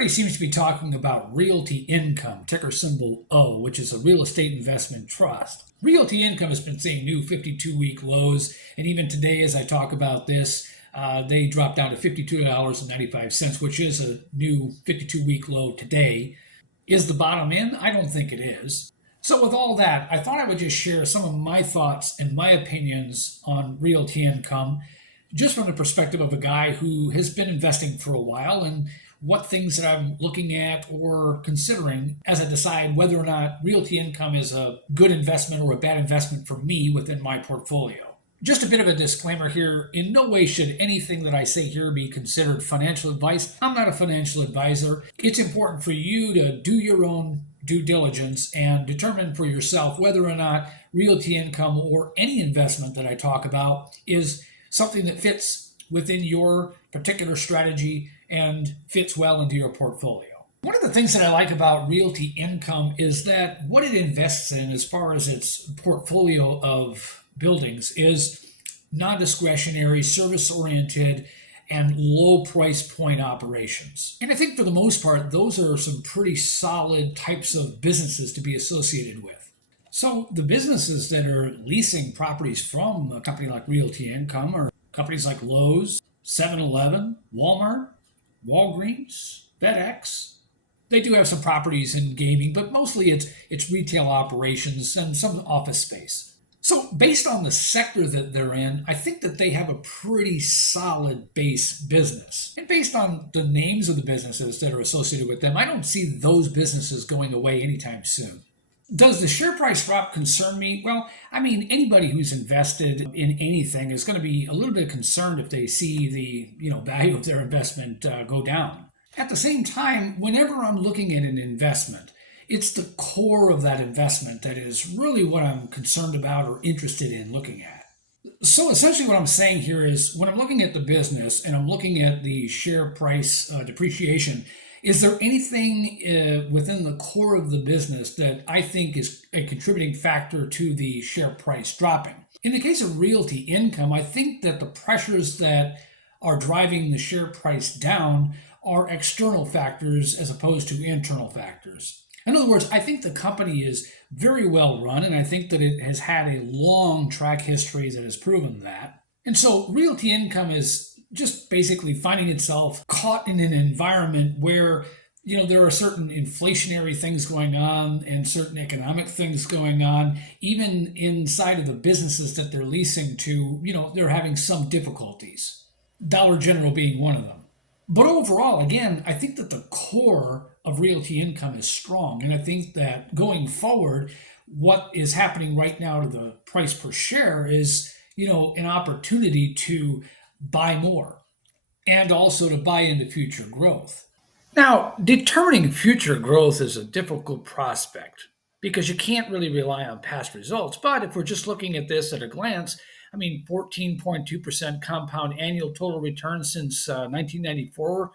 Everybody seems to be talking about Realty Income, ticker symbol O, which is a real estate investment trust. Realty Income has been seeing new 52-week lows, and even today as I talk about this, they dropped down to $52.95, which is a new 52-week low today. Is the bottom in? I don't think it is. So with all that, I thought I would just share some of my thoughts and my opinions on Realty Income, just from the perspective of a guy who has been investing for a while and what things that I'm looking at or considering as I decide whether or not Realty Income is a good investment or a bad investment for me within my portfolio. Just a bit of a disclaimer here. In no way should anything that I say here be considered financial advice. I'm not a financial advisor. It's important for you to do your own due diligence and determine for yourself whether or not Realty Income or any investment that I talk about is something that fits within your particular strategy and fits well into your portfolio. One of the things that I like about Realty Income is that what it invests in as far as its portfolio of buildings is non-discretionary, service-oriented, and low price point operations. And I think for the most part, those are some pretty solid types of businesses to be associated with. So the businesses that are leasing properties from a company like Realty Income are companies like Lowe's, 7-Eleven, Walmart, Walgreens, FedEx. They do have some properties in gaming, but mostly it's retail operations and some office space. So based on the sector that they're in, I think that they have a pretty solid base business. And based on the names of the businesses that are associated with them, I don't see those businesses going away anytime soon. Does the share price drop concern me? Well, I mean, anybody who's invested in anything is going to be a little bit concerned if they see the value of their investment go down. At the same time, whenever I'm looking at an investment, it's the core of that investment that is really what I'm concerned about or interested in looking at. So essentially what I'm saying here is when I'm looking at the business and I'm looking at the share price depreciation, is there anything within the core of the business that I think is a contributing factor to the share price dropping? In the case of Realty Income, I think that the pressures that are driving the share price down are external factors as opposed to internal factors. In other words, I think the company is very well run, and I think that it has had a long track history that has proven that. And so Realty Income is just basically finding itself caught in an environment where there are certain inflationary things going on and certain economic things going on. Even inside of the businesses that they're leasing to, they're having some difficulties. Dollar General being one of them. But overall, again, I think that the core of Realty Income is strong. And I think that going forward, what is happening right now to the price per share is, an opportunity to buy more and also to buy into future growth. Now, determining future growth is a difficult prospect because you can't really rely on past results. But if we're just looking at this at a glance, 14.2% compound annual total return since 1994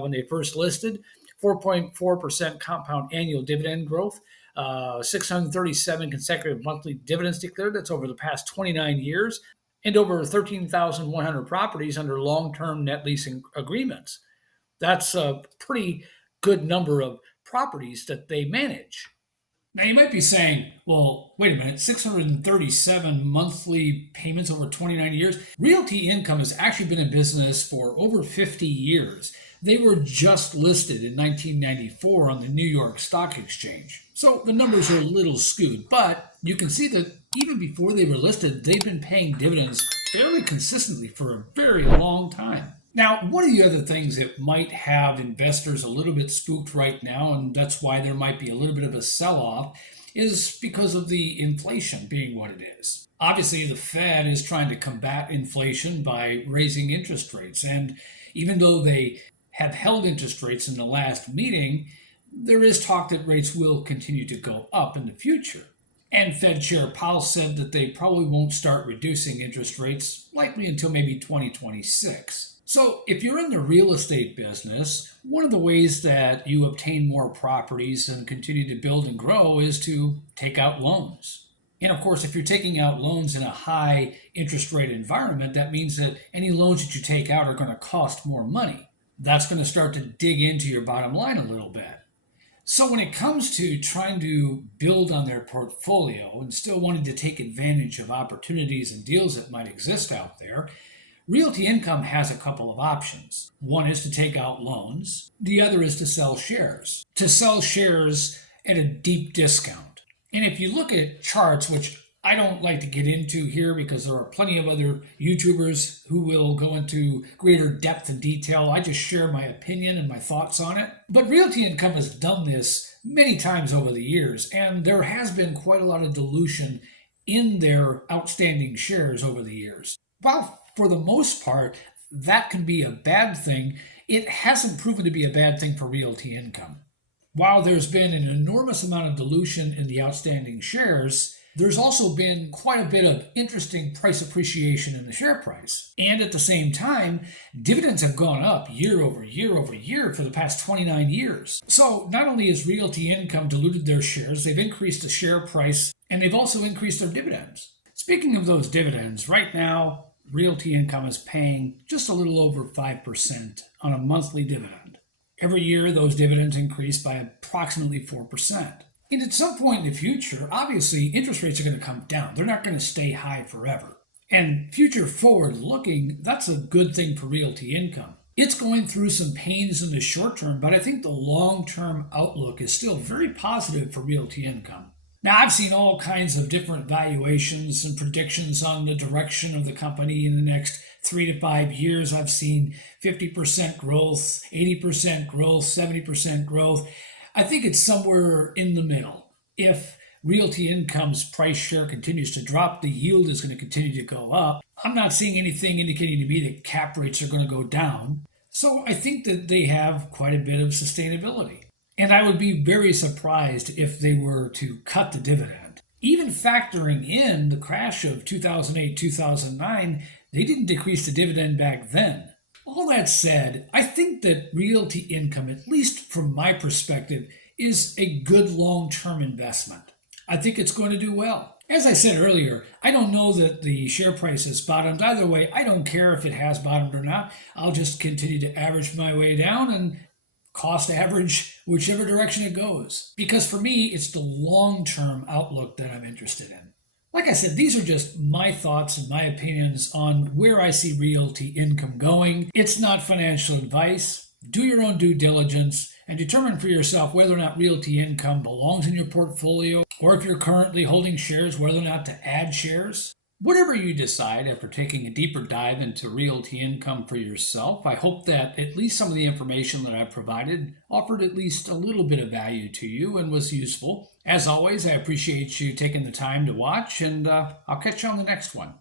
when they first listed, 4.4% compound annual dividend growth, 637 consecutive monthly dividends declared. That's over the past 29 years. And over 13,100 properties under long-term net leasing agreements. That's a pretty good number of properties that they manage. Now you might be saying, well, wait a minute, 637 monthly payments over 29 years? Realty Income has actually been in business for over 50 years. They were just listed in 1994 on the New York Stock Exchange. So the numbers are a little skewed, but you can see that even before they were listed, they've been paying dividends fairly consistently for a very long time. Now, one of the other things that might have investors a little bit spooked right now, and that's why there might be a little bit of a sell-off, is because of the inflation being what it is. Obviously, the Fed is trying to combat inflation by raising interest rates, and even though they have held interest rates in the last meeting, there is talk that rates will continue to go up in the future. And Fed Chair Powell said that they probably won't start reducing interest rates likely until maybe 2026. So if you're in the real estate business, one of the ways that you obtain more properties and continue to build and grow is to take out loans. And of course, if you're taking out loans in a high interest rate environment, that means that any loans that you take out are going to cost more money. that's going to start to dig into your bottom line a little bit. So when it comes to trying to build on their portfolio and still wanting to take advantage of opportunities and deals that might exist out there, Realty Income has a couple of options. One is to take out loans. The other is to sell shares. To sell shares at a deep discount. And if you look at charts, which I don't like to get into here because there are plenty of other YouTubers who will go into greater depth and detail. I just share my opinion and my thoughts on it. But Realty Income has done this many times over the years, and there has been quite a lot of dilution in their outstanding shares over the years. While for the most part, that can be a bad thing, it hasn't proven to be a bad thing for Realty Income. While there's been an enormous amount of dilution in the outstanding shares, there's also been quite a bit of interesting price appreciation in the share price. And at the same time, dividends have gone up year over year over year for the past 29 years. So not only has Realty Income diluted their shares, they've increased the share price, and they've also increased their dividends. Speaking of those dividends, right now, Realty Income is paying just a little over 5% on a monthly dividend. Every year, those dividends increase by approximately 4%. And at some point in the future, obviously, interest rates are going to come down. They're not going to stay high forever. And future forward looking, that's a good thing for Realty Income. It's going through some pains in the short term, but I think the long-term outlook is still very positive for Realty Income. Now, I've seen all kinds of different valuations and predictions on the direction of the company in the next 3 to 5 years. I've seen 50% growth, 80% growth, 70% growth. I think it's somewhere in the middle. If Realty Income's price share continues to drop, the yield is going to continue to go up. I'm not seeing anything indicating to me that cap rates are going to go down. So I think that they have quite a bit of sustainability. And I would be very surprised if they were to cut the dividend. Even factoring in the crash of 2008, 2009, they didn't decrease the dividend back then. All that said, I think that Realty Income, at least from my perspective, is a good long-term investment. I think it's going to do well. As I said earlier, I don't know that the share price has bottomed. Either way, I don't care if it has bottomed or not. I'll just continue to average my way down and cost average whichever direction it goes. Because for me, it's the long-term outlook that I'm interested in. Like I said, these are just my thoughts and my opinions on where I see Realty Income going. It's not financial advice. Do your own due diligence and determine for yourself whether or not Realty Income belongs in your portfolio, or if you're currently holding shares, whether or not to add shares. Whatever you decide after taking a deeper dive into Realty Income for yourself, I hope that at least some of the information that I provided offered at least a little bit of value to you and was useful. As always, I appreciate you taking the time to watch, and I'll catch you on the next one.